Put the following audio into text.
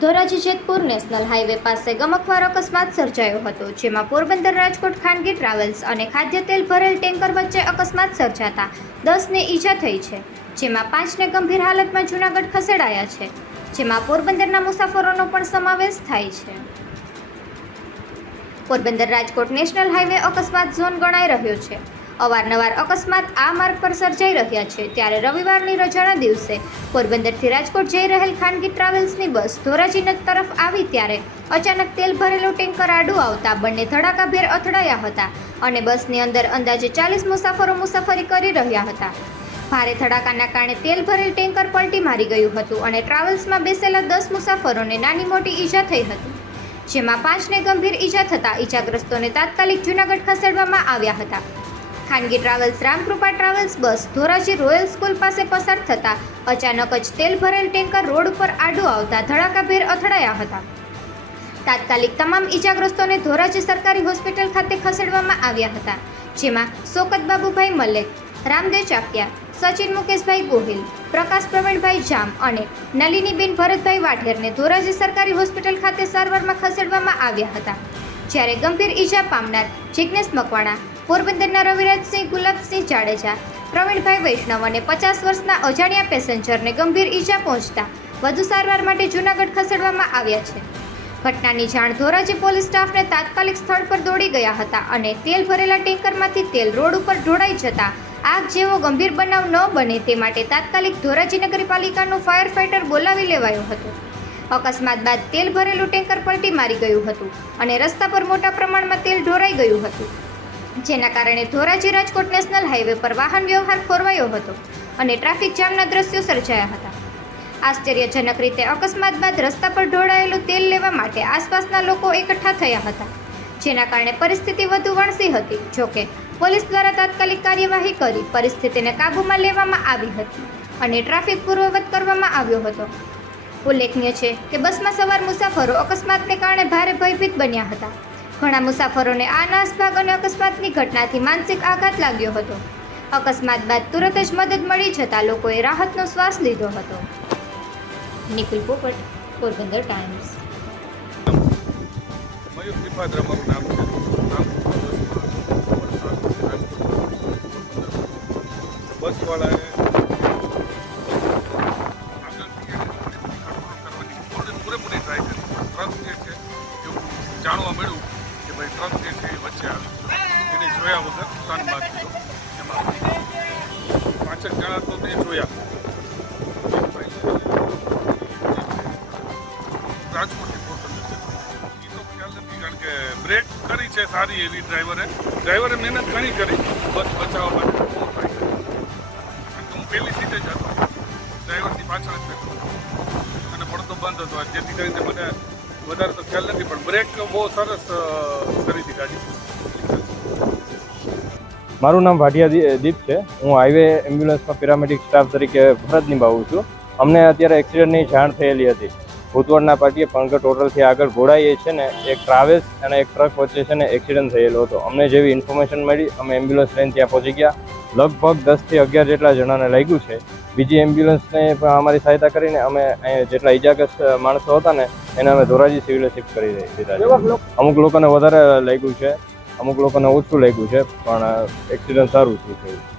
Dhoraji Jetpur national highway પાસે ગમખ્વાર અકસ્માત સર્જાયો હતો, જેમાં પોરબંદર રાજકોટ ખાનગી ટ્રાવેલ્સ અને ખાદ્ય તેલ ભરેલ ટેન્કર વચ્ચે અકસ્માત સર્જાતા 10ને ઈજા થઈ છે, જેમાં 5ને ગંભીર હાલતમાં જૂનાગઢ ખસેડાયા છે, જેમાં પોરબંદરના મુસાફરોનો પણ સમાવેશ થાય છે. પોરબંદર રાજકોટ નેશનલ હાઈવે અકસ્માત ઝોન ગણાઈ રહ્યો છે. અવારનવાર અકસ્માત આ માર્ગ પર સર્જાઈ રહ્યા છે, ત્યારે રવિવારની રજાના દિવસે પોરબંદરથી રાજકોટ જઈ રહેલ ખાનગી ટ્રાવેલ્સની બસ ધોરાજી તરફ આવી ત્યારે અચાનક તેલ ભરેલું ટેન્કર આડું આવતા બંને ધડાકાભેર અથડાયા હતા અને બસની અંદર અંદાજે 40 મુસાફરો મુસાફરી કરી રહ્યા હતા. ભારે ધડાકાના કારણે તેલ ભરેલ ટેન્કર પલટી મારી ગયું હતું અને ટ્રાવેલ્સમાં બેસેલા 10 મુસાફરોને નાની મોટી ઈજા થઈ હતી, જેમાં 5ને ગંભીર ઈજા થતાં ઈજાગ્રસ્તોને તાત્કાલિક જૂનાગઢ ખસેડવામાં આવ્યા હતા. ખાનગી ટ્રાવેલ્સ રામકૃપા ટ્રાવેલ્સ બસ ધોરાજી રોયલ સ્કૂલ પાસે પસાર થતાં અચાનક જ તેલ ભરેલ ટેન્કર રોડ ઉપર આડું આવતા ધડાકાભેર અથડાયા હતા. તાત્કાલિક તમામ ઈજાગ્રસ્તોને ધોરાજી સરકારી હોસ્પિટલ ખાતે ખસેડવામાં આવ્યા હતા, જેમાં શોકત બાબુભાઈ મલેક, રામદેવ ચાકિયા, સચિન મુકેશભાઈ ગોહિલ, પ્રકાશ પ્રવીણભાઈ જામ અને નલિનીબેન ભરતભાઈ વાઢેરને ધોરાજી સરકારી હોસ્પિટલ ખાતે સારવારમાં ખસેડવામાં આવ્યા હતા. જ્યારે ગંભીર ઈજા પામનાર જિગ્નેશ મકવાણા, પોરબંદરના રવિરાજસિંહ ગુલાબસિંહ જાડેજા, પ્રવીણભાઈ વૈષ્ણવ અને 50 વર્ષના અજાણ્યા પેસેન્જરને ગંભીર ઈજા પહોંચતા વધુ સારવાર માટે જૂનાગઢ ખસેડવામાં આવ્યા છે. ઘટનાની જાણ ધોરાજી પોલીસ સ્ટાફને તાત્કાલિક સ્થળ પર દોડી ગયા હતા અને તેલ ભરેલા ટેન્કરમાંથી તેલ રોડ ઉપર ઢોળાઈ જતા આગ જેવો ગંભીર બનાવ ન બને તે માટે તાત્કાલિક ધોરાજી નગરપાલિકાનું ફાયર ફાઇટર બોલાવી લેવાયો હતો. અકસ્માત બાદ તેલ ભરેલું ટેન્કર પલટી મારી ગયું હતું અને રસ્તા પર મોટા પ્રમાણમાં તેલ ઢોરાઈ ગયું હતું, જેના કારણે ધોરાજી રાજકોટ નેશનલ હાઈવે પર વાહન વ્યવહાર ખોરવાયો હતો અને ટ્રાફિક જામના દ્રશ્યો સર્જાયા હતા. આશ્ચર્યજનક રીતે અકસ્માત બાદ રસ્તા પર ઢોળાયેલું તેલ લેવા માટે આસપાસના લોકો એકઠા થયા હતા, જેના કારણે પરિસ્થિતિ વધુ વણસી હતી. જોકે પોલીસ દ્વારા તાત્કાલિક કાર્યવાહી કરી પરિસ્થિતિને કાબૂમાં લેવામાં આવી હતી અને ટ્રાફિક પૂર્વવત કરવામાં આવ્યો હતો. ઉલ્લેખનીય છે કે બસમાં સવાર મુસાફરો અકસ્માતને કારણે ભારે ભયભીત બન્યા હતા. ઘણા મુસાફરોને આ નાસભાગ અને અકસ્માતની ઘટનાથી માનસિક આઘાત લાગ્યો હતો. અકસ્માત બાદ તુરત જ મદદ મળી જતાં લોકોએ રાહતનો શ્વાસ લીધો હતો. નિકુલ પોપટ, પોરબંદર ટાઈમ્સ. જાણવા મળ્યું કે ભાઈ ટ્રક જે છે એ વચ્ચે આવી એને જોયા વગર ટર્ન મારી દીધો. એમાં 5 જણા તો મેં જોયા. રાજકોટથી પોરબંદર એ તો ખ્યાલ નથી, કારણ કે બ્રેક કરી છે સારી એવી ડ્રાઈવરે મહેનત ઘણી કરી બસ બચાવવા માટે. બહુ ટ્રાય કરી, કારણ કે હું પહેલી સીટે જ હતો, ડ્રાઈવરની પાછળ જ બેઠો અને પડતો બંધ હતો, જેથી કરીને મને વધારે તો ખ્યાલ નથી, પણ બ્રેક બહુ સરસ કરી હતી ગાડી. મારું નામ ભાટિયા દીપ છે. હું હાઈવે એમ્બ્યુલન્સમાં પેરામેડિક સ્ટાફ તરીકે ફરજ નિભાવું છું. અમને અત્યારે એક્સિડન્ટની જાણ થયેલી હતી. ભૂતવડના પાટીએ પંકજ હોટલથી આગળ ઘોડાઈએ છે ને એક ટ્રાવેલ્સ અને એક ટ્રક વચ્ચે છે ને એક્સિડન્ટ થયેલો હતો. અમને જેવી ઇન્ફોર્મેશન મળી અમે એમ્બ્યુલન્સ લઈને ત્યાં પહોંચી ગયા. લગભગ 10થી 11 જેટલા જણાને લાગ્યું છે. બીજી એમ્બ્યુલન્સને પણ અમારી સહાયતા કરીને અમે જેટલા ઇજાગ્રસ્ત માણસો હતા ને એને અમે ધોરાજી સિવિલે શિફ્ટ કરી દીધા છે. અમુક લોકોને વધારે લાગ્યું છે, અમુક લોકોને ઓછું લાગ્યું છે, પણ એક્સિડન્ટ સારું થયું છે.